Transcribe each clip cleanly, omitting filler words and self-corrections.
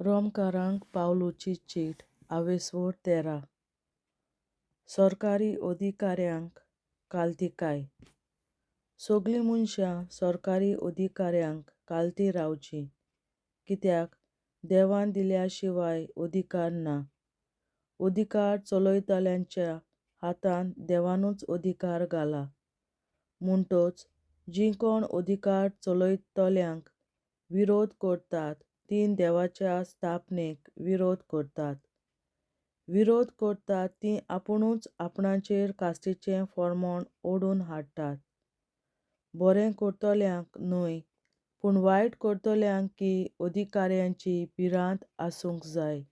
रोमकारांक पावलुची चीट आवेसवो 13. सरकारी अधिकाऱ्यांक काल्तिकाय. सगळीं मनशां सरकारी अधिकाऱ्यांक काल्ती रावची, कित्याक देवान दिल्या शिवाय अधिकार ना. अधिकार चलयतल्यांच्या हातांत देवानूच अधिकार घाला. म्हणटच जीं कोण अधिकार चलयतल्यांक विरोध करतात तीं देवाच्या स्थापनेक विरोध करतात. विरोध करतात तीं आपुणूच आपणाचेर कास्तीचें फर्मोण ओडून हाडटात. बरें करतल्यांक न्हय, पूण वायट करतल्यांक की अधिकाऱ्यांची भिरांत आसूंक जाय.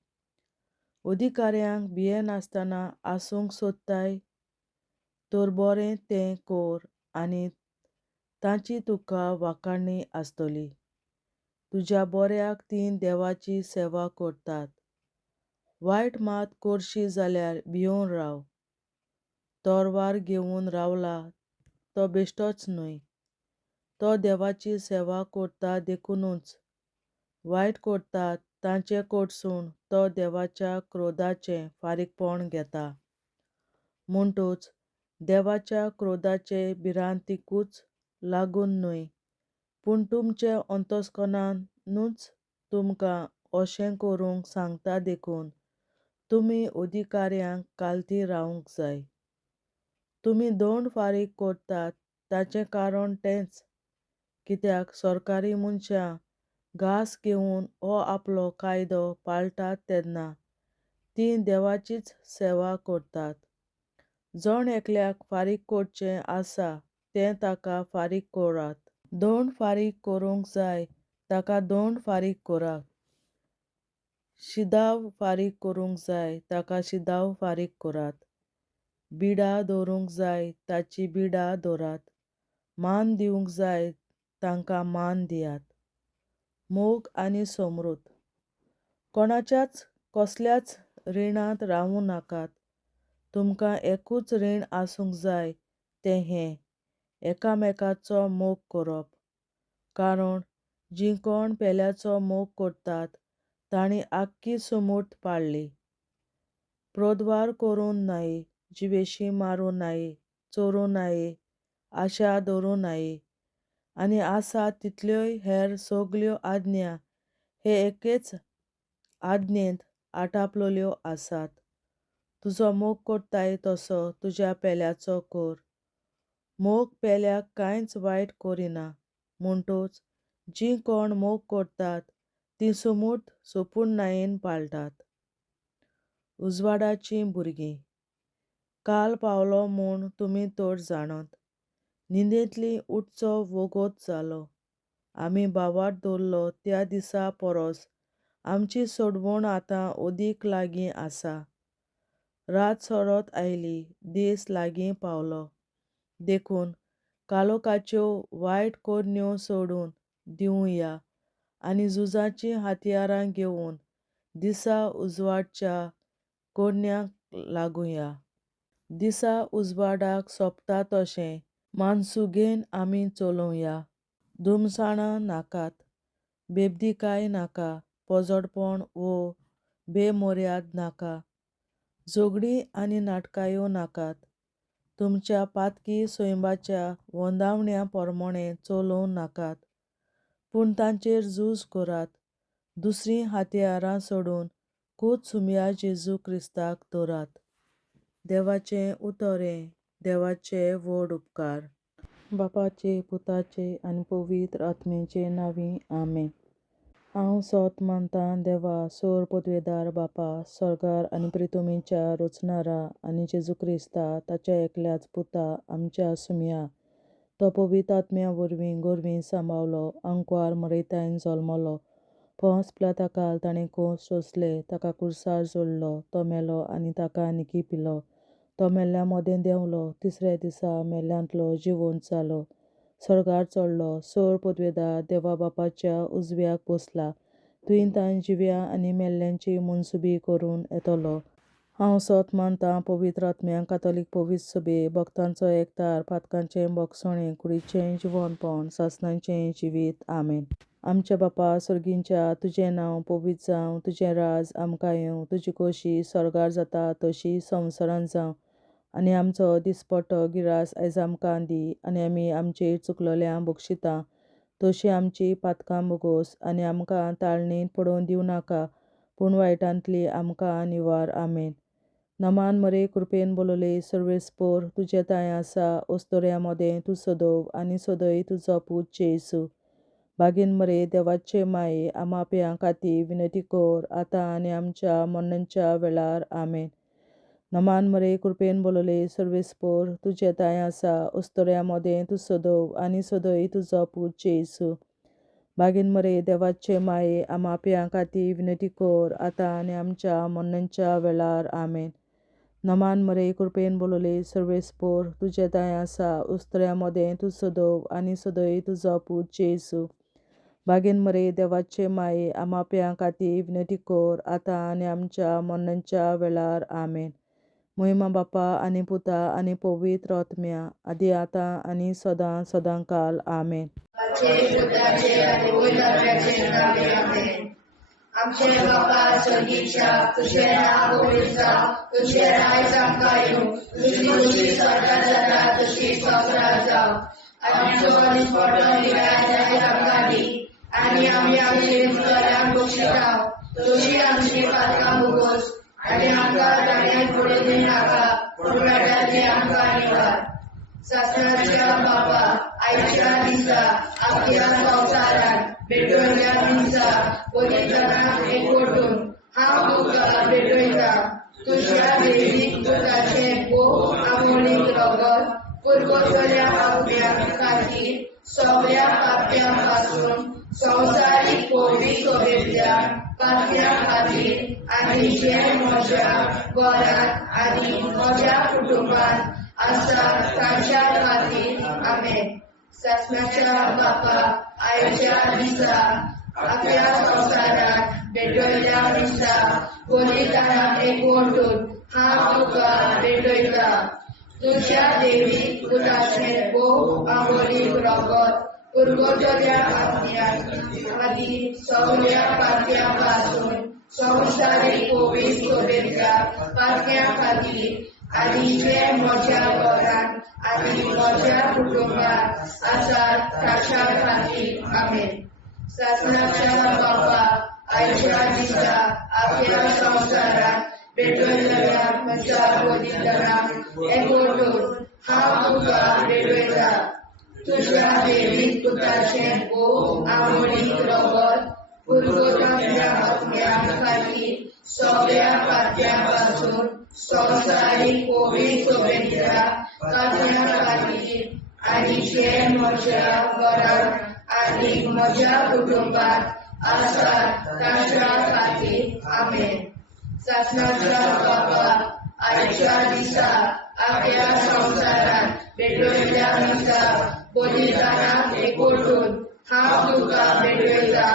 अधिकाऱ्यांक भियेनासतना आसूंक सोदताय तर बरें तें कर आनी तांची तुका वाखाणणी आसतली. तुज्या बऱ्याक तीं देवाची सेवा करतात. वायट मात करशी जाल्यार भिवून राव. तोरवार घेवन रावला तो बेश्टोच न्हय. तो देवाची सेवा करता देखूनच. वायट करतात तांचे कडसून तो देवाच्या क्रोधाचें फारीकपण घेता. म्हणटच देवाच्या क्रोधाचे भिरांतीकूच लागून न्हय, पूण तुमचे अंतस्करणानूच तुमकां अशें करूंक सांगता देखून तुमी अधिकाऱ्यांक काल्ती रावंक जाय. तुमी दंड फारीक करतात ताचें कारण तेंच, कित्याक सरकारी मनशां घास घेवन हो आपलो कायदो पाळटात तेन्ना तीं देवाचीच सेवा करतात. जण एकल्याक फारीक करचें आसा तें ताका फारीक करात. दंड फारीक करूंक जाय ताका दंड फारीक करात. शिदाव फारीक करूंक जाय ताका शिदाव फारीक करात. बिडा दवरूंक जाय ताची बिडा दवरात. मान दिवंक जाय तांकां मान दियात. मोग आनी समृद्ध. कोणाच्याच कसल्याच रिणांत रावूं नाकात. तुमकां एकूच रीण आसूंक जाय तें हें, एकामेकाचो मोग करप. कारण जीं कोण पेल्याचो मोग करतात तांणी आख्खी समृद्ध पाळली. प्रदवार करूं नाये, जिवेशी मारूं नाये, चोरूं नाये, आशा दवरूं नाये, आनी आसात तितल्योय हेर सगल्यो आज्ञा हे एकेच आज्ञेंत आटापलेल्यो आसात. तुजो मोग करताय तसो तुज्या पेल्याचो कर. मोग पेल्याक कांयच वायट करिना. म्हणटच जीं कोण मोग करतात तीं समृद्ध संपूर्णतायेन पाळटात. उजवाडाचीं भुरगीं. काल पावलो म्हूण तुमी तर जाणात. न्हिदेंतलीं उठचो वगत जालो. आमी बावार्द दवरलो त्या दिसा परस आमची सोडवण आतां अदीक लागीं आसा. रात सरत आयली, दीस लागीं पावलो. देखून कालोखाच्यो वायट करण्यो सोडून दिवया आनी झुजाचीं हातयारां घेवन दिसा उजवाडच्या करण्यांक लागुया. दिसा उजवाडाक सोंपता तशें मानसुगेन आमी चलुया. धुमसाणां नाकात, बेबदीकाय नाका, पोजडपण वो बेमर्याद नाका, झगडीं आनी नाटकायो नाकात. तुमच्या पातकी सैमाच्या वोंदावण्या पोरमोणें चलूं नाकात, पूण तांचेर झूज करात. दुसरीं हातयारां सोडून खुद सुमया जेजू क्रिस्ताक धरात. देवाचें उतोरें. देवाचे व्हड उपकार. बापाचे, पुताचे आनी पवित्र आत्म्याचे नांवीं आमेन. हांव सोत मानतां देवा सर्वपदवेदार बापा, सर्गार आनी पृथ्वीच्या रचणारा आनी जेजू क्रिस्ता ताच्या एकल्याच पुता आमच्या सुमया. तो पवित्र आत्म्या वरवीं गोरवीं सांबाळलो, आंकवार मरयतायन जल्मलो. पोंस पिलाताकाल ताणें खूंस सोंसलें, ताका क्रुसार जोडलो. तो मेलो आनी ताका निखिपिलो. तो मेल्ल्या मोदें देंवलो, तिसऱ्या दिसा मेल्ल्यांतलो जिवंत जालो. सर्गार चडलो, सर्वपदवेदार देवा बापाच्या उजव्याक बसला. थंय तांय जिव्या आनी मेल्ल्यांची मनसुबी करून येतलो. हांव सोत मानतां पवित्र आत्म्यांक, कातोलीक पवित्र सभे, भक्तांचो एकठार, पातकांचें भोगसणें, कुडीचें जिवंतपण, सासणाचें जिवीत. आमेन. आमच्या बापा सर्गींच्या, तुजें नांव पवित्र जावं, तुजें राज आमकां येवं, तुजी खोशी स्वर्गार जाता तशी संवसारांत जावं. आनी आमचो दिसपट्टो गिरास आयज आमकां दी, आनी आमी आमचेर चुकलोल्यांक बक्षिता तशी आमची पातकां बोगोस, आनी आमकां ताळणेंत पडोवन दिवं नाका, पूण वायटांतली आमकां निवार. आमेन. नमान मरे कृपेन बोलोले सर्वेस्पोर, तुजे ताय आसा ओस्तोऱ्या मोदें तूं सदोव, आनी सदय तुजो पूत जेसू. बागीन मरे देवाचे माये, आमा पियां खातीर विनंती कोर, आतां आनी आमच्या मरणाच्या वेळार. आमेन. नमान मरे कृपेन बोलोले सर्वेस्पोर, तुजे ताय आसा ओस्तोऱ्या मोदें तूं सदोव, आनी सदय तुजो पूत जेसू. बागीन मरे देवाचे माये, आमा पियां खातीर विनंती कोर, आतां आनी आमच्या मरणाच्या वेळार. आमेन. नमान मरे कृपेन बोलोले सर्वेस्पोर, तुजे ताय आसा ओस्तोऱ्या मोदें तूं सदोव, आनी सदय तुजो पूत जेसू. बागीन मरे देवाचे माये, आमा पियां खातीर विनंती कोर, आतां आनी आमच्या मरणाच्या वेळार. आमेन. महिमा बापा आनी पुता आनी पवित्र आत्म्या, आदी आतां आनी सदां सदांकाल. आमेन. आमचे बापा सर्गीच्या, तुझें नांव पवित्र जावं, तुजें राज आमकां येवं, तुजी खोशी स्वर्गार जाता तशी संवसारांत जावं. आनी आमचो दिसपट्टो गिरास आयज आमकां दी, आनी आमी आमचेर चुकलोल्यांक बक्षिता तशी आमची पातकां बोगोस, आनी आमकां ताळणेंत पडोवन दिवं नाका, पूण वायटांतली आमकां निवार. शास्त्राच्या बापा, आयच्या दिसा आख्या संवसारांत भेटवयल्या दिसा पवित्रांक एकवटून हांव तुका भेटयता. तुज्या दैवीक पुताचें भोव आमोणीक रगत पुरगोसल्या आत्म्या खातीर सगळ्या पाप्यां पासून संवसारीक पवित्र सोबेतल्या पाप्यां खातीर, आनी जे म्हज्या घरांत आनी म्हज्या कुटुंबांत आसा तांच्या खातीर. आमेन. शास्त्राच्या बापा, आयच्या दिसा आख्या संवसारांत भेटवयल्या दिसा पवित्रांक एकवटून हांव तुका भेटयता. तुज्या दैवीक पुताचें भोव आमोणीक रगत पुरगोसल्या आत्म्या खातीर सगळ्या पाप्यां पासून संवसारीक पवित्र सोबेतल्या पाप्यां खातीर, आनी जे म्हज्या घरांत आनी म्हज्या कुटुंबांत आसा तांच्या खातीर. आमेन. शास्त्राच्या बापा, आयच्या दिसा आख्या संवसारांत भेटवयल्या म्हज्या पवित्रांक एकवटून हांव तुका भेटयता. तुज्या दैवीक पुताचें भोव आमोणीक रगत पुरगोसल्या आत्म्या खातीर सगळ्या पाप्यां पासून संवसारीक पवित्र सोबेतल्या पाप्यां खातीर, आनी जे म्हज्या घरांत आनी म्हज्या कुटुंबांत आसा तांच्या खातीर. आमेन. शास्त्राच्या बापा, आयच्या दिसा आख्या संवसारांत भेटवयल्या दिसा पवित्रांक एकवटून हांव तुका भेटयता.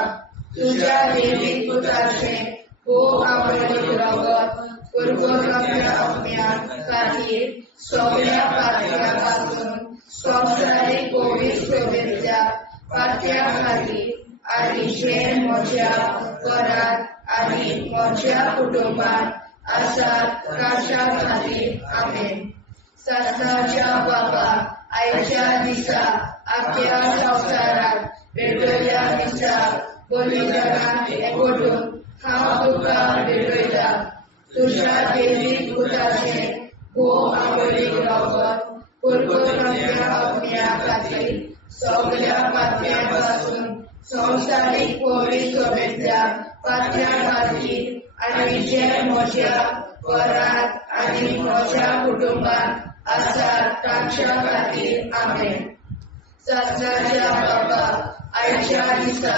तुज्या दैवीक पुताचें भोव आमोणीक रगत पुरगोसल्या आत्म्या खातीर सगळ्या पाप्यां पासून संवसारीक पवित्र सोबेतल्या पाप्यां खातीर, आनी जे म्हज्या घरांत आनी म्हज्या कुटुंबांत आसा तांच्या खातीर. आमेन. शास्त्राच्या बापा, आयच्या दिसा आख्या संवसारांत भेटवयल्या दिसा पवित्रांक एकवटून हांव तुका भेटयता. तुज्या दैवीक पुताचें भोव आमोणीक रगत पुरगोसल्या आत्म्या खातीर सगळ्या पाप्यां पासून संवसारीक पवित्र सोबेतल्या पाप्यां खातीर, आनी जे म्हज्या घरांत आनी म्हज्या कुटुंबांत आसा तांच्या खातीर. आमेन. शास्त्राच्या बापा, आयच्या दिसा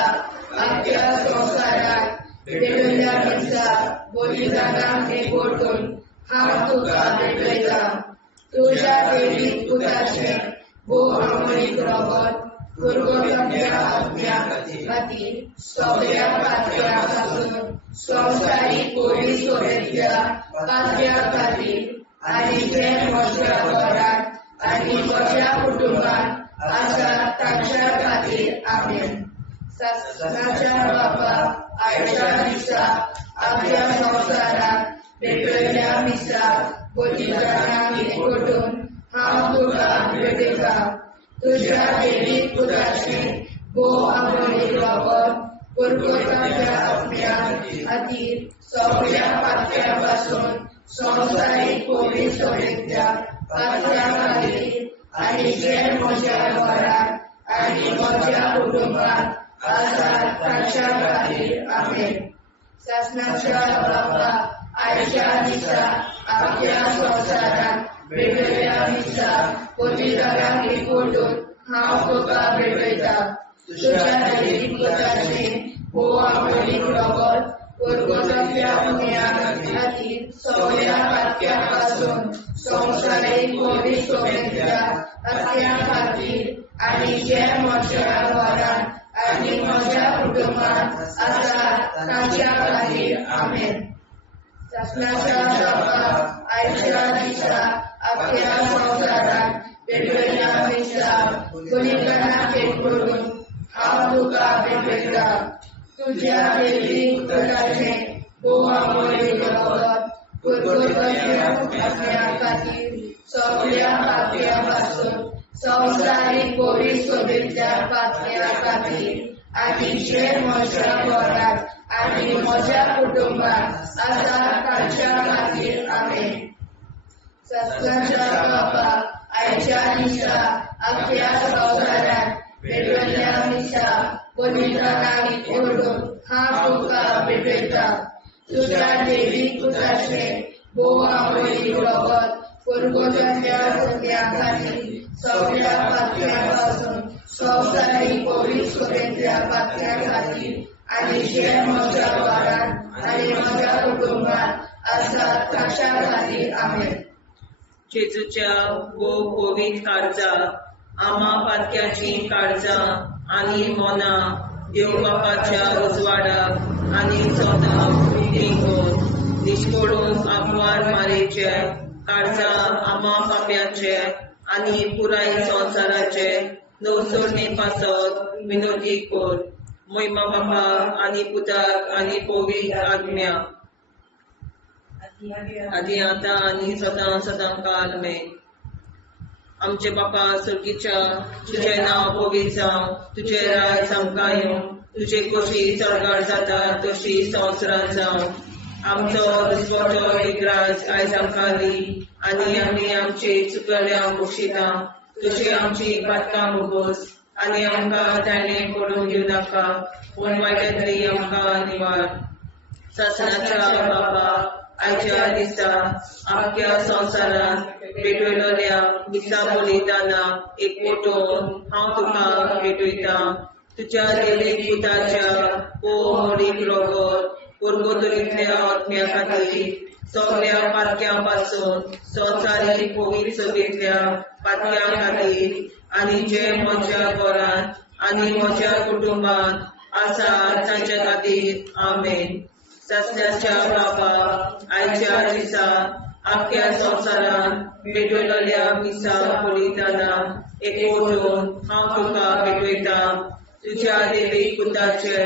आख्या संवसारांत भेटवयल्या दिसा पवित्रांक एकवटून हांव तुका भेटयता. तुज्या दैवीक पुताचें भोव आमोणीक रगत पुरगोसल्या आत्म्या खातीर सगळ्या पाप्यां पासून संवसारीक पवित्र सोबेतल्या पाप्यां खातीर, आनी जे म्हज्या घरांत आनी म्हज्या कुटुंबांत आसा तांच्या खातीर. आमेन. शासनाच्या बापा आयच्या दिसा आपल्या संसारात वेगवेगळ्या मिसा बोलीदारांना एकवटून हांव तुका भेटयता तुझ्या देवी पुताचे भोव आमोलीक लागून पुरगोताच्या आपल्या खातीर सगळ्या पातळ्यापासून संवसारीक कोवीड सोबेच्या पातळ्या खातीर आनी जे म्हज्या घरांत आनी म्हज्या कुटुंबात आसात तांच्या खातीर आमेन. शासनाच्या बापा आयच्या दिसा आपल्या संवसारात वेगवेगळ्या मिसा बोलीदारांक एकवटून हांव तुका भेटयता तुझ्या देवी पुताचे भोव आमोलीक लागून पुरगोताच्या पुण्या खातीर सगळ्या पातळ्यापासून संवसारीक कोवीड सोबेच्या पातळ्या खातीर आनी जे म्हज्या घरांत आनी म्हज्या कुटुंबात आसात तांच्या खातीर आमेन. शासनाच्या बापा आयच्या दिसा आपल्या संवसारात वेगवेगळ्या मिसा बोलीदारांक एकवटून हांव तुका भेटयता तुझ्या देवी पुताचे भोव आमोलीक लागून पुरगोताच्या पुण्या खातीर सगळ्या पातळ्यापासून संवसारीक कोवीड सोबेच्या पातळ्या खातीर आनी जे म्हज्या घरांत आनी म्हज्या कुटुंबात आसात तांच्या खातीर आमेन. शासनाच्या बापा आयच्या दिसा आपल्या संवसारात वेगवेगळ्या मिसा बोलीदारांक एकवटून हांव तुका भेटयता तुझ्या देवी पुताचे भोव आमोलीक लागून पुरगोताच्या पुण्या खातीर सगळ्या पातळ्यापासून संवसारीक कोवीड सोबेच्या पातळ्या खातीर आनी जे म्हज्या घरांत आनी म्हज्या कुटुंबात आसात तांच्या खातीर आमेन. जेजूच्या भोव कोवीड काळजा आमा पातक्याची काळजां आनी मोना देव बापाच्या उजवाडाक आनी सदां देखून निश्कोडून आग्वार मारेचे काळजा आमा पाप्याचे आनी पुराय संवसाराचे नवसोरणे पासत विनोदी कोर महिमा बापा आनी पुताक आनी पवित्र आज्ञा आदी आतां आनी सदां सदां काल आमेन. आमचे बापा सुर्गीच्या तुझे नांव पवित्र जावं तुझे राज आमकां येवं तुझे कशी चडगाड जाता तशी संवसारांत जावं आमचो दिसवटो विग्राज आयज आमकां दी आनी आमी आमचे चुकल्यांक बक्षिता तुझे आमची पातकां मुगोस आनी आमकां ताणें पडून दिवं नाका पूण वायटांतली आमकां निवार. शासनाच्या बापा आयच्या दिसा आख्या संवसारांत भेटयलोल्या मिसा बोलीदारां एकवटून हांव तुका भेटयता तुज्या देवी पुताच्या भोव मोडीक लागून पुरगोतरींतल्या आत्म्या खातीर सगळ्या पातक्यां पासून संवसारीक कोवीड सभेंतल्या पातक्यां खातीर आनी जे म्हज्या घरांत आनी म्हज्या कुटुंबात आसात तांच्या खातीर आमेन. शासनाच्या बापा आयच्या दिसा आख्या संवसारांत भेटयलोल्या मिसा बोलीदारां एकवटून हांव तुका भेटयता तुज्या देवी पुताचे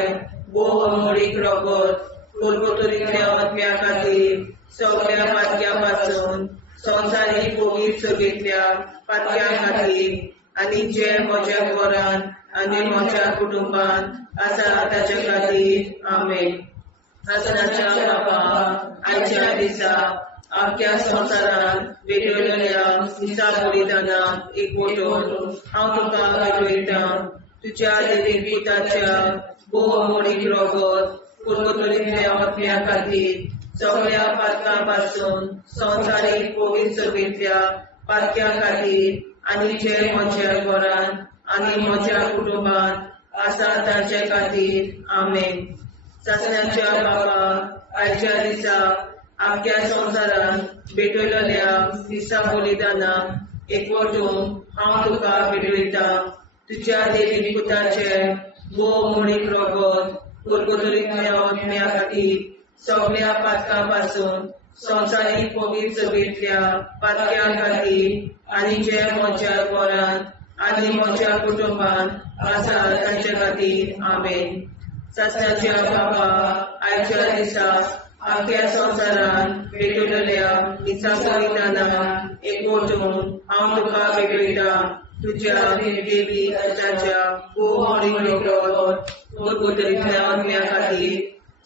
भोव मोडीक लागून पुरगोतरींतल्या आत्म्या खातीर सगळ्या पातक्यां पासून संवसारीक कोवीड सभेंतल्या पातक्यां खातीर आनी जे म्हज्या घरांत आनी म्हज्या कुटुंबात आसा ताचे खातीर आमेन. शासनाच्या बापा आयच्या दिसा आख्या संवसारांत भेटयलोल्या मिसा बोलीदारां एकवटून हांव तुका भेटयता तुज्या देवी पुताच्या भोव मोडीक लागून पुरगोतरींतल्या आत्म्या खातीर सगळ्या पातकां पासून संवसारीक कोवीड सभेंतल्या पातक्यां खातीर आनी जे म्हज्या घरांत आनी म्हज्या कुटुंबात आसा तांचे खातीर आमेन. शासनाच्या बापा आयच्या दिसा आख्या संवसारांत भेटयलोल्या मिसा बोलीदारां एकवटून हांव तुका भेटयता तुज्या देवी पुताचे भोव मोडीक लागून पुरगोतरींतल्या आत्म्या खातीर सगळ्या पातकां पासून संवसारीक कोवीड सभेंतल्या पातक्यां खातीर आनी जे म्हज्या घरांत आनी म्हज्या कुटुंबात आसा तांचे खातीर आमेन. सस्त्याच्या बाबा आयच्या दिसा आख्या संवसारान भेटलेल्या दिसा बलिदानान एकवटून हांव तुका भेटयता. तुज्या देवी ताच्या गोरगोतरींतल्या आत्म्या खातीर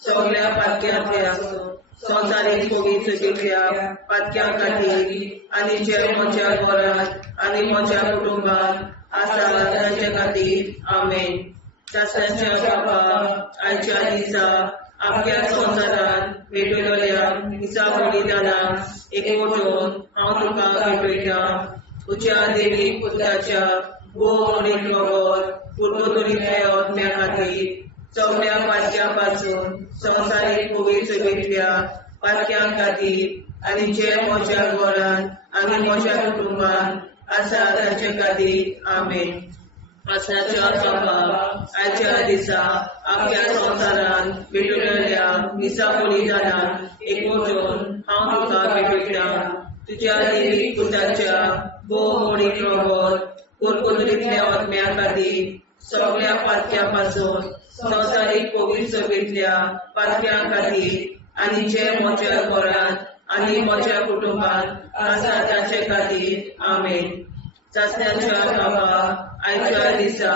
सगळ्या पातक्यांतले आसूं संवसारीक पवित्रतेच्या पातक्यां खातीर आनी जे म्हज्या घरांत आनी म्हज्या कुटुंबांत आसा तांचे खातीर आमेन. सस्त्याच्या बाबा आयच्या दिसा आख्या संवसारान भेटलेल्या दिसा बलिदानाक एकवटून हांव तुका भेटयता. तुज्या देवी पुताच्या गोमडीक रगत गोरगोतरींतल्या आत्म्या खातीर सगळ्या पातक्यां पासून संवसारीक पवित्रतेंतल्या पातक्यां खातीर आनी जे म्हज्या घरांत आनी म्हज्या कुटुंबांत आसा तांचे खातीर आमेन. आसनाच्या बाबा आयच्या दिसा आख्या संवसारान भेटलेल्या दिसा बलिदानाक एकवटून हांव तुका भेटयता. तुज्या देवी पुताच्या गोमडीक रगत गोरगोतरींतल्या आत्म्या खातीर सगळ्या पातक्यां पासून संवसारीक पवित्रतेंतल्या पातक्यां खातीर आनी जे म्हज्या घरांत आनी म्हज्या कुटुंबांत आसा तांचे खातीर आमेन. सस्त्याच्या बाबा आयच्या दिसा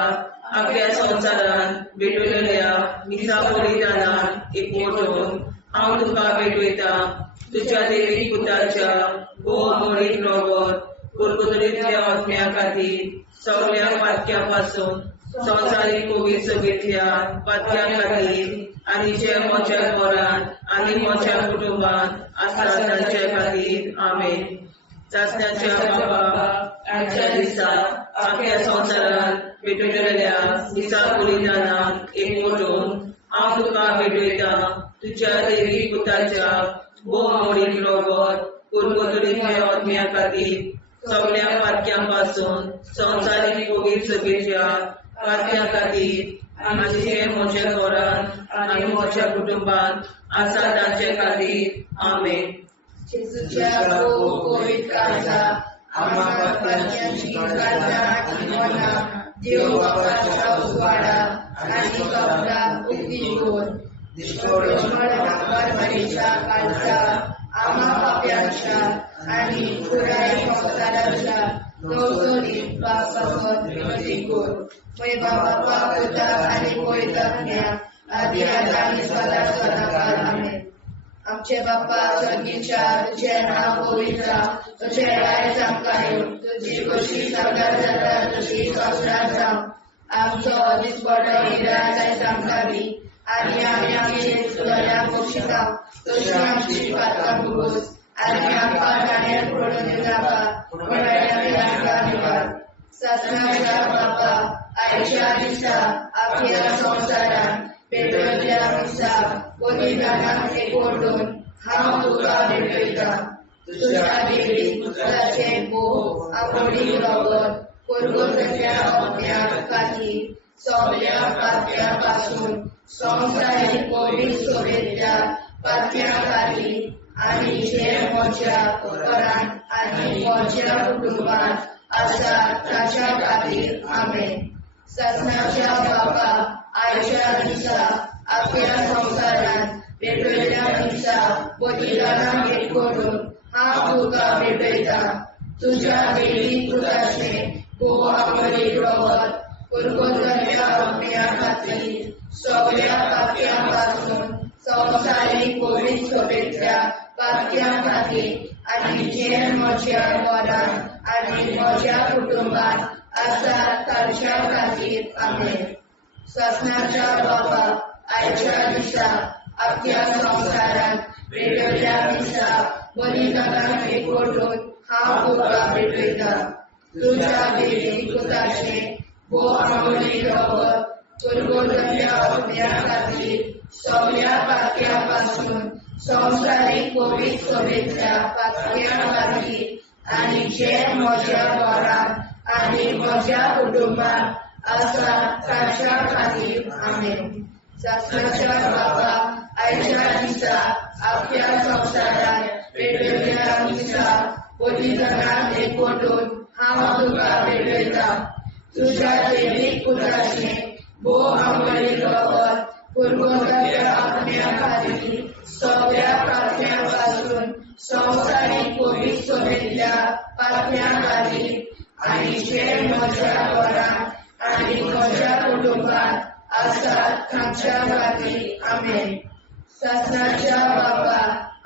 आख्या संवसारान भेटलेल्या दिसा बलिदानाक एकवटून हांव तुका भेटयता. तुज्या देवी पुताच्या गोमडीक रगत गोरगोतरींतल्या आत्म्या खातीर सगळ्या पातक्यां पासून संवसारीक पवित्रतेंतल्या पातक्यां खातीर आनी जे म्हज्या घरांत आनी म्हज्या कुटुंबांत आसा तांचे खातीर आमेन. सस्त्याच्या बाबा आयच्या दिसा आख्या संवसारान भेटलेल्या दिसा बलिदानाक एकवटून हांव तुका भेटयता. तुज्या देवी पुताच्या गोमडीक रगत गोरगोतरींतल्या आत्म्या खातीर सगळ्या पातक्यां पासून संवसारीक पवित्रतेंतल्या पातक्यां खातीर आनी जे म्हज्या घरांत आनी म्हज्या कुटुंबांत आसा तांचे खातीर आमेन. जेजूच्या पवित्र काळजा आम्हा पातक्यांची काळजा आनी मना देव बापाच्या उजवाडा आनी कपडा उगीच दोर मरणीच्या काळजा आम्हा पाप्यांच्या आनी पुराय संवसाराच्या नवसरीत पापावर विनंती कर. पळय बाबा पुता आनी पवित्रात्म्या आदी आनी सदा सदाकाळ आमेन. आमचे बापा स्वर्गीच्या तुझें नांव पवित्र तुझें रायज आमकां येवं. तुजी कशी सगळ्यात जाता तशी संवसारांत जावं. आमचो दिसपडो हिराय आयज आमकां दी आनी आमी आमची चुकल्यांक बक्षिता तशी आमची पातकां भोगोस आनी आमकां गाडयेंत पडून दिनाका पूण आमी आमकां निवार. सस्नाच्या बापा आयच्या दिसा आख्या संवसारान भेटलेल्या दिसा बलिदानाक एकवटून हांव तुका भेटयता. तुज्या देवी पुताचे गोमडीक रगत गोरगोतरींतल्या आत्म्या खातीर सगळ्या पातक्यां पासून संवसारीक पवित्रतेंतल्या पातक्यां खातीर आनी जे म्हज्या घरांत आनी म्हज्या कुटुंबांत आसा ताच्या खातीर आमेन. सस्नाच्या बापा आयच्या दिसा आख्या संवसारान भेटलेल्या दिसा बलिदानाक एकवटून हांव तुका भेटयता. तुज्या देवी पुताचे गोमडीक रगत गोरगोतरींतल्या आत्म्या खातीर सगळ्या पातक्यां पासून संवसारीक पवित्रतेंतल्या पातक्यां खातीर आनी जे म्हज्या घरांत आनी म्हज्या कुटुंबांत आसा तांच्या खातीर आमेन. सस्नाच्या बापा आयच्या दिसा आख्या संवसारान भेटलेल्या दिसा बलिदानाक एकवटून हांव तुका भेटयता. तुज्या देवी पुताचे गोमडीक रगत गोरगोतरींतल्या आत्म्या खातीर सगळ्या पातक्यां पासून संवसारीक पवित्रतेंतल्या पातक्यां खातीर आनी जे म्हज्या घरांत आनी म्हज्या कुटुंबांत आसा तांच्या खातीर आमेन. सस्नाच्या बापा आयच्या दिसा आख्या संवसारान भेटलेल्या दिसा बलिदानाक एकवटून हांव तुका भेटयता. तुझ्या दैविक पुत्राचे भोव अमरीक रगत पुरवणाऱ्या आत्म्याखाली सगळ्या पातळ्यांपासून संसारिक पवित्र सभेतल्या पातळ्यांखाली आणि जे म्हज्या घरांत आणि म्हज्या कुटुंबात आसात तांच्या खातीर आमेन. शासनाच्या बाबा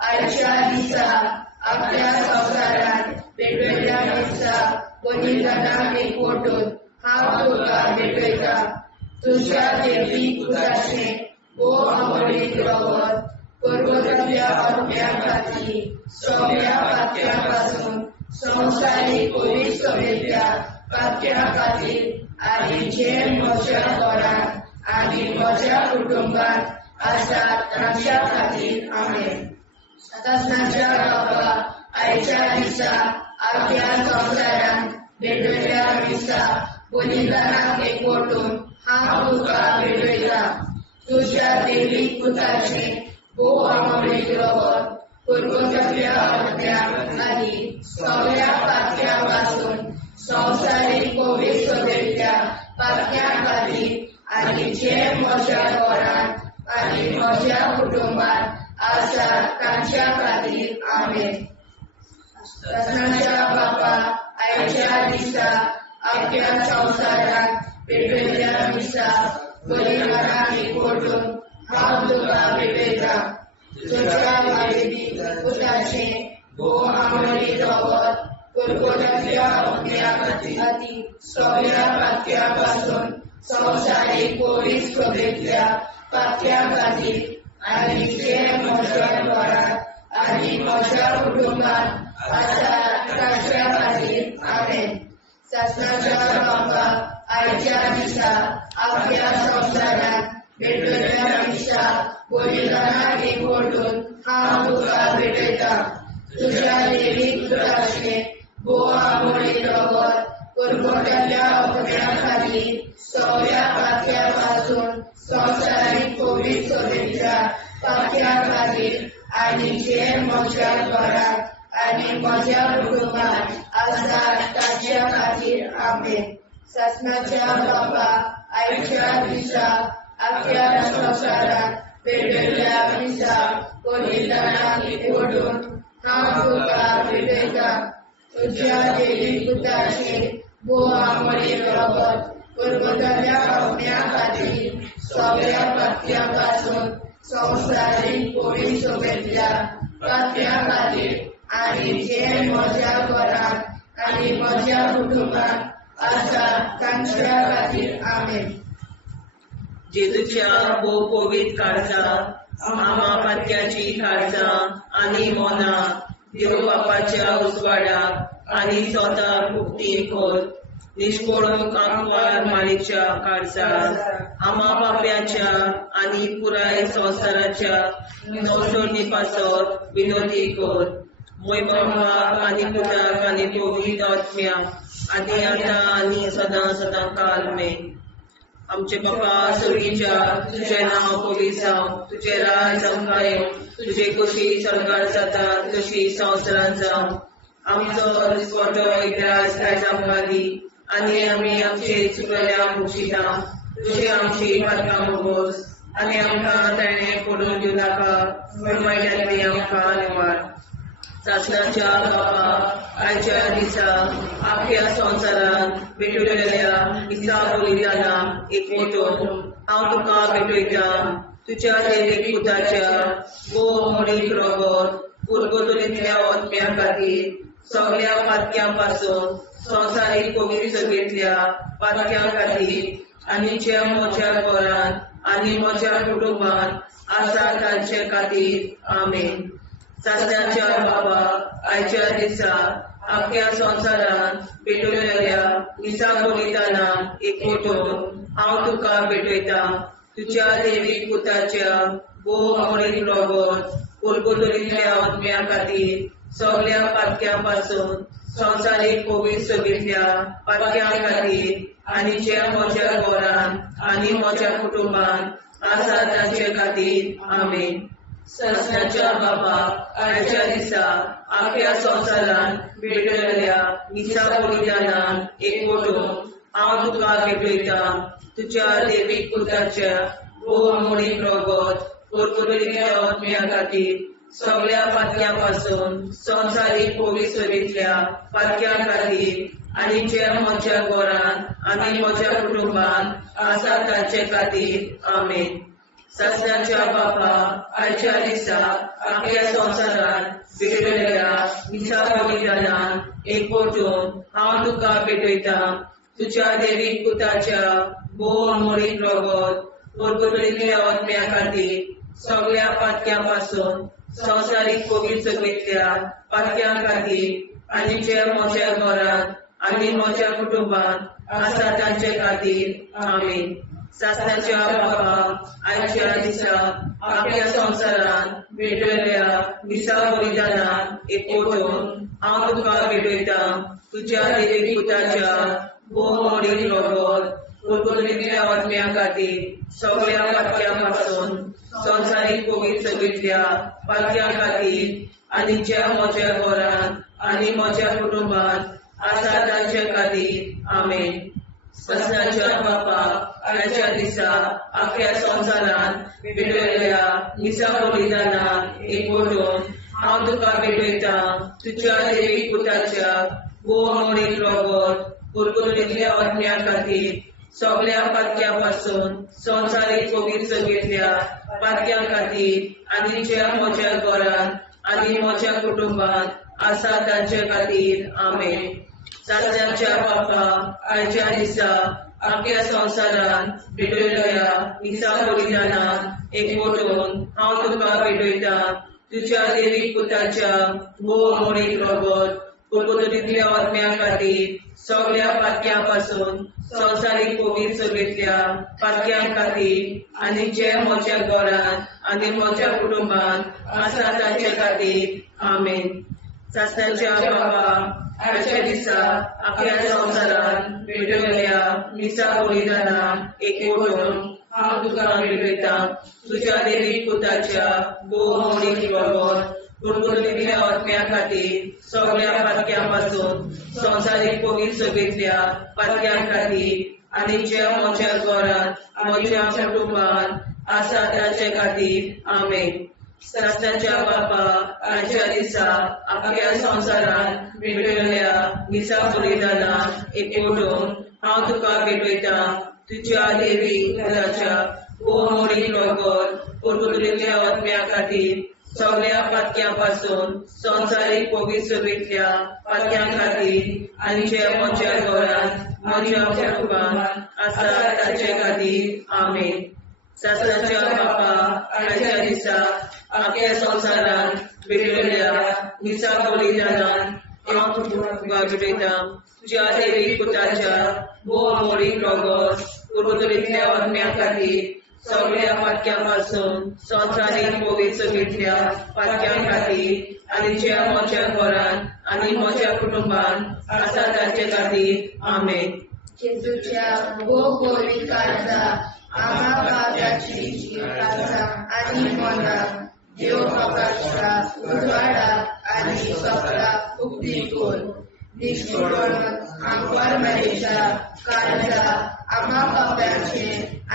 आयच्या दिसा आपल्या संसारात वेगवेगळ्या दिसा बलिदानाक एकवटून हांव तुका भेटयता. तुझ्या दैविक पुत्राचे भोव अमरीक रगत पर्वतांतल्या आत्म्या खातीर सगळ्या पातळ्यांपासून संसारीक पवित्र सभेतल्या पातळ्यां खातीर आनी जे म्हज्या घरांत आनी म्हज्या कुटुंबात आसात तांच्या खातीर आमेन. शासनाच्या बाबा आयच्या दिसा आपल्या संसारांत वेगवेगळ्या दिसा बलिदानाक एकवटून हांव तुका भेटयता. तुझ्या दैविक पुत्राचे भोव अमरीक रगत पर्वतांतल्या आत्म्या खातीर सगळ्या पातळ्यांपासून संसारीक पवित्र सभेतल्या पातळ्यां खातीर आनी जे म्हज्या घरांत आनी म्हज्या कुटुंबात आसात तांच्या खातीर आमेन. शासनाच्या बाबा आयच्या दिसा आपल्या संसारात वेगवेगळ्या दिसा बलिदानाक एकवटून हांव तुका भेटयता. तुझ्या दैविक पुत्राचे भोव अमरीक रगत पर्वतांतल्या आत्म्या खातीर सगळ्या पातळ्यांपासून संसारीक पवित्र सभेतल्या पातळ्यां खातीर आनी जे म्हज्या घरांत आनी म्हज्या कुटुंबात आसात तांच्या खातीर आमेन. शासनाच्या बाबा आयच्या दिसा आपल्या संसारात वेगवेगळ्या दिसा बलिदानाक एकवटून हांव तुका भेटयता. तुझ्या दैविक पुत्राचे भोव अमरीक रगत पर्वतांतल्या आत्म्या खातीर सगळ्या पातळ्यांपासून संसारीक पवित्र सभेतल्या पातळ्यां खातीर आनी जे म्हज्या घरांत आनी म्हज्या कुटुंबात आसात तांच्या खातीर आमेन. शासनाच्या बाबा आयच्या दिसा आपल्या संसारात वेगवेगळ्या दिसा बलिदानाक एकवटून हांव तुका भेटयता. तुझ्या दैविक पुत्राचे भोव अमरीक रगत पर्वतांतल्या आत्म्या खातीर सगळ्या पातळ्यांपासून संसारीक पवित्र सभेतल्या पातळ्यां खातीर आनी जे म्हज्या घरांत आनी म्हज्या कुटुंबात आसात तांच्या खातीर आमेन. जेजूच्या भोव पवित्र काळजां आमा पातक्याची काळजां आनी मोना देव बापाच्या उजवाडाक आनी स्वता मुक्ती कर. निष्पळूक आंकवार माळेच्या काळजांत आमा बाप्याच्या आनी पुराय संवसाराच्या संसोडणी पासत विनोदी कर. मोय बापाक आनी पुताक आनी पवित्र आत्म्या आदी आतां आनी सदां सदां काल मेन. आमचे बापा सुर्गीच्या तुझे नांव पवित्र जावं. तुझे राज आमकां येवं. तुझे कशी सरकार जाता तशी संवसारांत जावं. आमचो दिसवटो एकदांच आयज आमकां दी आनी आमी आमचे चुकल्यांक मुक्षिता. तुझे आमची पातकां भोगोस आनी आमकां ताणें पडून दिवं नाका पूण वायट्यांतली आमकां निवाड. शासनाच्या बाबा आयच्या दिसा आपल्या संवसारांत भेटयलेल्या दिसा बलिदानाक एकवटून हांव तुका भेटयता. तुझ्या दैविक पुत्राच्या भोव अमरीक रगत पर्वतांतल्या आत्म्या खातीर सगळ्या पातळ्यांपासून संसारीक पवित्र सभेतल्या पातळ्यां खातीर आनी जे म्हज्या घरांत आनी म्हज्या कुटुंबात आसा तांचे खातीर आमेन. शासनाच्या बाबा आयच्या दिसा आपल्या संवसारांत भेटयलेल्या दिसा बलिदानाक एकवटून हांव तुका भेटयता. तुझ्या दैविक पुत्राच्या भोव अमरीक रगत पर्वतांतल्या आत्म्या खातीर सगळ्या पातळ्यांपासून संसारीक पवित्र सभेतल्या पातळ्यां खातीर आनी जे म्हज्या घरांत आनी म्हज्या कुटुंबात आसा तांचे खातीर आमेन. शासनाच्या बाबा आयच्या दिसा आपल्या संवसारांत भेटयलेल्या दिसा बलिदानाक एकवटून हांव तुका भेटयता तुज्या देवीक पुताच्या भोव मोडीक रगत कुरकुरीतल्या आत्म्या खातीर सगळ्या पातक्यां पासून संवसारीक पवित्रतेंतल्या पातक्यां खातीर आनी जे म्हज्या घरान आनी म्हज्या कुटुंबान आसा तांचे खातीर आमेन. सस्याच्या बापा आयच्या दिसा आख्या संवसारान भेटयल्या दिसा बलिदानान एकवटून हांव तुका भेटयता तुज्या देवीक पुताच्या भोव मोडीक रगत कुरकुरीतल्या आत्म्या खातीर सगळ्या पातक्यां पासून संवसारीक पवित्रतेंतल्या पातक्यां खातीर आनी जे म्हज्या घरान आनी म्हज्या कुटुंबान आसा तांचे खातीर आमेन. सासणाच्या बापा आयच्या दिसा आख्या संवसारान भेटयल्या दिसा बलिदानान एकवटून हांव तुका भेटयता तुज्या देवीक पुताच्या भोव मोडीक रगत कुरकुरीतल्या आत्म्या खातीर सगळ्या पातक्यां पासून संवसारीक पवित्रतेंतल्या पातक्यां खातीर आनी ज्या म्हज्या घरान आनी म्हज्या कुटुंबान आसा तांचे खातीर आमेन. सस्याच्या बापा आयच्या दिसा आख्या संवसारान भेटयल्या दिसा बलिदानान एकवटून हांव तुका भेटयता तुज्या देवीक पुताच्या भोव मोडीक रगत कुरकुरीतल्या आत्म्या खातीर सगळ्या पातक्यां पासून संवसारीक पवित्रतेंतल्या पातक्यां खातीर आनी ज्या म्हज्या घरान आनी म्हज्या कुटुंबान आसा तांचे खातीर आमेन. सासऱ्याच्या बापा आयच्या दिसा आख्या संवसारान भेटयल्या दिसा बलिदानान एकवटून हांव तुका भेटयता तुज्या देवीक पुताच्या भोव मोडीक रगत कुरकुरीतल्या आत्म्या खातीर सगळ्या पातक्यां पासून संवसारीक पवित्रतेंतल्या पातक्यां खातीर आनी जे म्हज्या घरान आनी म्हज्या कुटुंबान आसा तांचे खातीर आमेन. सासऱ्याच्या बापा आयच्या दिसा आख्या संवसारान भेटयल्या दिसा बलिदानान एकवटून हांव तुका भेटयता तुज्या देवीक पुताच्या भोव मोडीक रगत कुरकुरीतल्या आत्म्या खातीर सगळ्या पातक्यां पासून संवसारीक पवित्रतेंतल्या पातक्यां खातीर आनी जे म्हज्या घरान म्हज्या कुटुंबान आसा तांचे खातीर आमेन. सासऱ्याच्या बापा आयच्या दिसा आख्या संवसारान भेटयल्या दिसा बलिदानान एकवटून हांव तुका भेटयता तुज्या देवीक पुताच्या भोव मोडीक रगत कुरकुरीतल्या आत्म्या खातीर सगळ्या पातक्यां पासून संवसारीक पवित्रतेंतल्या पातक्यां खातीर आनी जे म्हज्या घरान म्हज्या कुटुंबान आसा तांचे खातीर आमेन. सासऱ्याच्या बापा आयच्या दिसा आख्या संवसारान भेटयल्या दिसा बलिदानान हांव तुका भेटयता तुज्या देवीक पुताच्या भोव मोडीक रगत कुरकुरीतल्या आत्म्या खातीर सगळ्या पातक्यां पासून संवसारीक पवित्रतेंतल्या पातक्यां खातीर आनी जे म्हज्या घरान आनी म्हज्या कुटुंबान आसा तांचे खातीर आमेन. जेजूच्या भोव पवित्र काळजा आम्हा पापाची काळजा आनी मना देव बापाच्या उजवाडा आनी सगळा मुक्ती कोर निष्ठुरण आमकां मेळच्या काळजा आम्हा पापाचे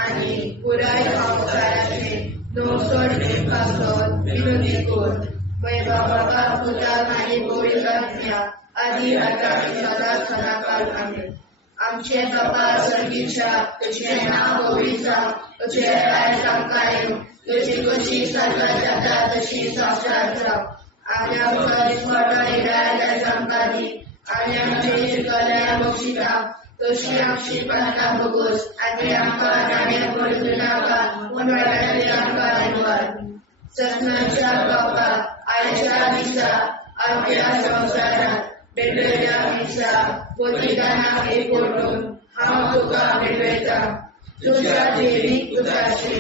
आनी पुराय संवसाराचे नवसोडणे पासून विनोदी कोर मैबा बाबा पुता आनी पवित्र आत्म्या आदी आतां आनी सदांच सदांकाळ आमेन. आमचे बाबा सर्गीच्या तुझे नाव पवित्र तुझे राय आमकां तुझी कशी सगळ्या जाता तशी संस्कार जाव आनी आमकां दिसपडटा राय आमकां दी आनी आमचे शिकल्या बक्षिता तशी आमची प्रार्थना भोगोस आनी आमकां नाण्या पडूं नाका पूण वायटांतल्यान आमकां वाचवार. सस्नाच्या बापा आयच्या दिसा आख्या संवसारांत भेटयल्या दिसा बलिदानाक एकवटून हांव तुका भेटयता तुज्या देवीक पुताचे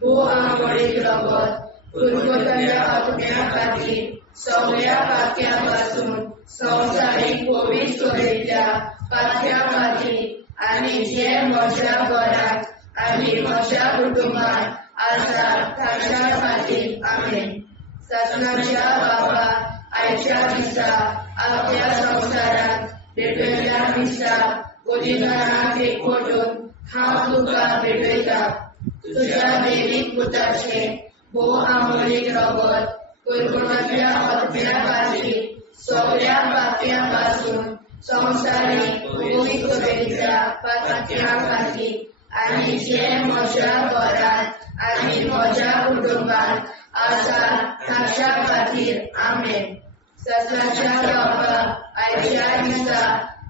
भोव मोडीक रगत कुरकुरीतल्या आत्म्या खातीर सगळ्या पातक्यां पासून संवसारीक पवित्रतेंतल्या पातक्यां खातीर आनी जे म्हज्या घरान आनी म्हज्या कुटुंबान आसा तांच्या खातीर आमेन. सस्नाच्या बापा आयच्या दिसा आख्या संवसारान भेटयल्या दिसा बलिदानाक एकवटून हांव तुका भेटयता तुझ्या दैवीक पुताचे भोव आमोलीक रगत कुरकुरांतल्या आत्म्या खातीर सगळ्या पापयां पासून संवसारीक पवित्रतेच्या पातक्या खातीर आनी जे म्हज्या घरांत आनी म्हज्या कुटुंबांत आसा ताच्या खातीर आमेन. ससाच्या बाबा आयच्या दिसा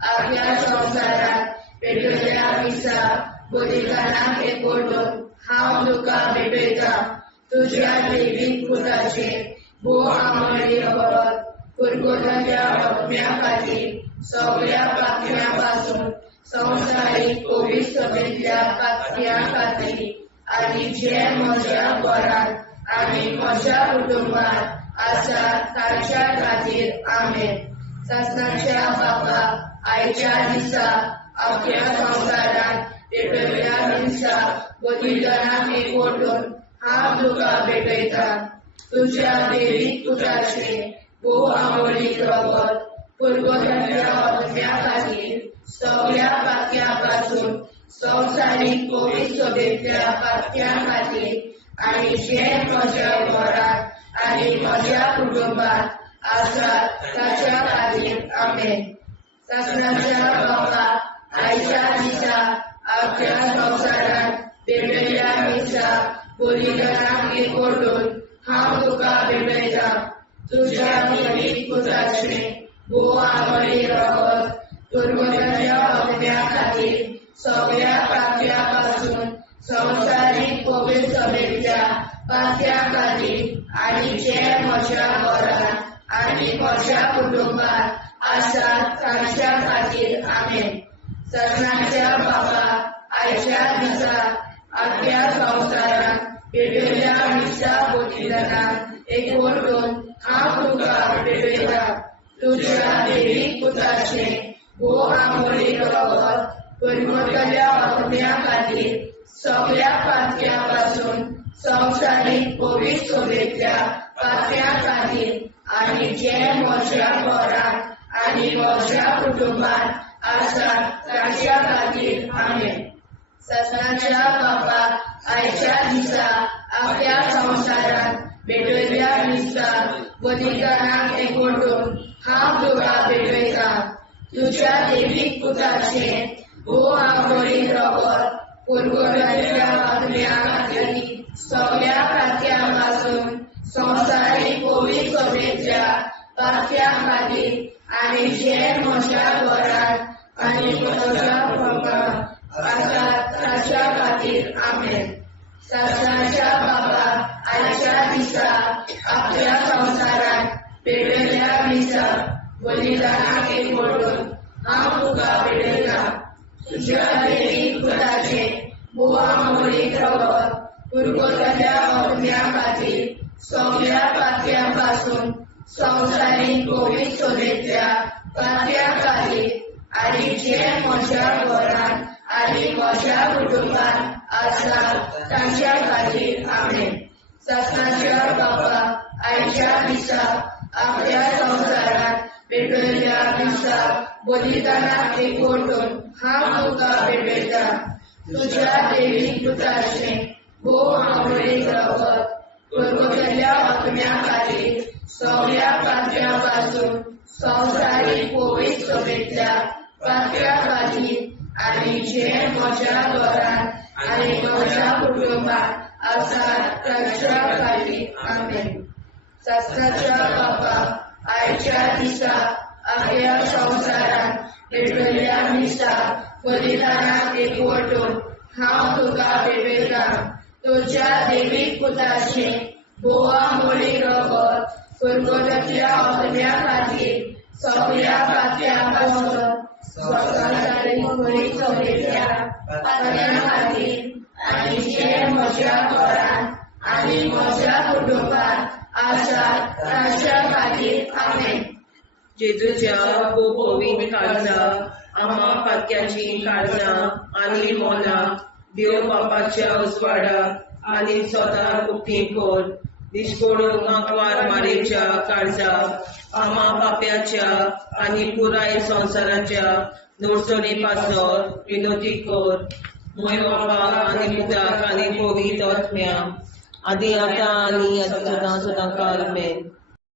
आख्या संवसारांत पेटयल्या दिसा बलिदानाक एकवटून हांव तुका भेटयता तुझ्या दैवीक पुताचे भोव आमोली रगत कुरकुरांतल्या आत्म्या खातीर सगळ्या पापयां पासून संवसारीक पवित्रतेच्या पातक्या खातीर आनी जे म्हज्या घरांत आनी म्हज्या कुटुंबांत आसा ताच्या खातीर आमेन. ससाच्या बाबा आयच्या दिसा आख्या संवसारांत पेटयल्या दिसा बलिदानाक एकवटून हांव तुका भेटयता तुझ्या दैवीक पुताचे भोव आमोलीक रगत कुरकुरांतल्या आत्म्या खातीर सगळ्या पातक्या पासून संवसारीक पवित्रतेच्या पातक्या खातीर आनी जे म्हज्या घरांत आनी म्हज्या कुटुंबांत आसा ताच्या खातीर आमेन. ससाच्या बाबा आयच्या दिसा आख्या संवसारांत पेटयल्या दिसा बलिदानाक एकवटून हांव तुका भेटयता तुझ्या दैवीक पुताचे भोव आमोली रगत कुरकुरांतल्या आत्म्या खातीर सगळ्या पापयां पासून संवसारीक पवित्रतेच्या पातक्या खातीर आनी जे म्हज्या घरांत आनी म्हज्या कुटुंबांत आसा ताच्या खातीर आमेन. ससाच्या बाबा आयच्या दिसा आख्या संवसारांत पेटयल्या दिसा बलिदानाक एकवटून हांव तुका भेटयता तुझ्या दैवीक पुताचे भोव आमोली रगत कुरकुरांतल्या आत्म्या खातीर सगळ्या पातक्या पासून संवसारीक पवित्रतेच्या पातक्या खातीर आनी जे म्हज्या घरांत आनी म्हज्या कुटुंबांत आसा ताच्या खातीर आमेन. ससाच्या बाबा आयच्या दिसा आख्या संवसारांत पेटयल्या दिसा बलिदानाक एकवटून हांव तुका भेटयता तुझ्या दैवीक पुताचे भोव आमोली रगत कुरकुरांतल्या आत्म्या खातीर सगळ्या पातक्या पासून संवसारीक पवित्रतेच्या पातक्या खातीर आनी जे म्हज्या घरांत आनी म्हज्या कुटुंबांत आसा ताच्या खातीर आमेन. ससाच्या बाबा आयच्या दिसा आख्या संवसारांत पेटयल्या दिसा बलिदानाक एकवटून हांव तुका भेटयता तुझ्या दैवीक पुताचे भोव आमोली रगत कुरकुरांतल्या आत्म्या खातीर सगळ्या पातक्या पासून संवसारीक पवित्रतेच्या पातक्या खातीर आनी जे म्हज्या घरांत आनी म्हज्या कुटुंबांत आसा ताच्या खातीर आमेन. ससाच्या बाबा आयच्या दिसा आख्या संवसारांत पेटयल्या दिसा बलिदानाक एकवटून हांव तुका भेटयता तुझ्या दैवीक पुताचे भोव आमोली रगत कुरकुरांतल्या आत्म्या खातीर सगळ्या पातक्या पासून संवसारीक पवित्रतेच्या पातक्या खातीर आनी जे म्हज्या घरांत आनी म्हज्या कुटुंबांत आसा ताच्या खातीर आमेन. ससाच्या बाबा आयच्या दिसा आख्या संवसारांत पेटयल्या दिसा बलिदानाक एकवटून हांव तुका भेटयता तुझ्या दैवीक पुताचे भोव आमोली रगत कुरकुरांतल्या आत्म्या खातीर सगळ्या पातक्या पासून संवसारीक पवित्रतेच्या पातक्या खातीर आनी जे म्हज्या घरांत आनी म्हज्या कुटुंबांत आसा ताच्या खातीर आमेन. जेजूच्या पवित्र काळजा आम्हा पातक्याची काळजा आनी मोना देव बापाच्या उजवाडाक आनी स्वता उक्ती कोर दिसपडून आंकवार मारेच्या काळजा आम्हा पाप्याच्या आनी पुराय संवसाराच्या नोरसोनी पासोर विनोदी कोर मोय बापा आनी पुताक आनी पवित्र आत्म्या आदी आतां आनी सदां सदां काल मेन